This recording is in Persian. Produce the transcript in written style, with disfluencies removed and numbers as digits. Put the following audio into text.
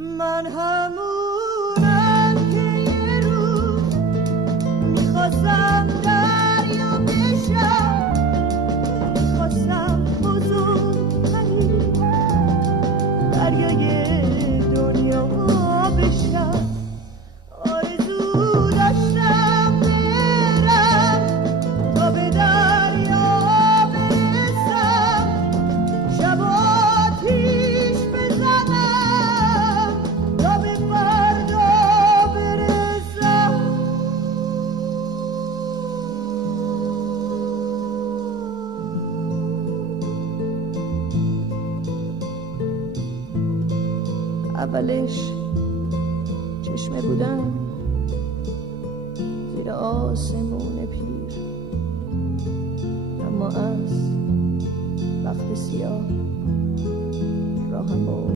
من همونم که یه روز میخواستم دریا بشم، میخواستم بزرگترین دریای دنیا بشم. آرزو داشتم برم تا به دریا برسم، شب آتیش بزنم تا به فردا برسم. اولش چشمه بودم زیر آسمون پیر، اما از وقت سیاه راهم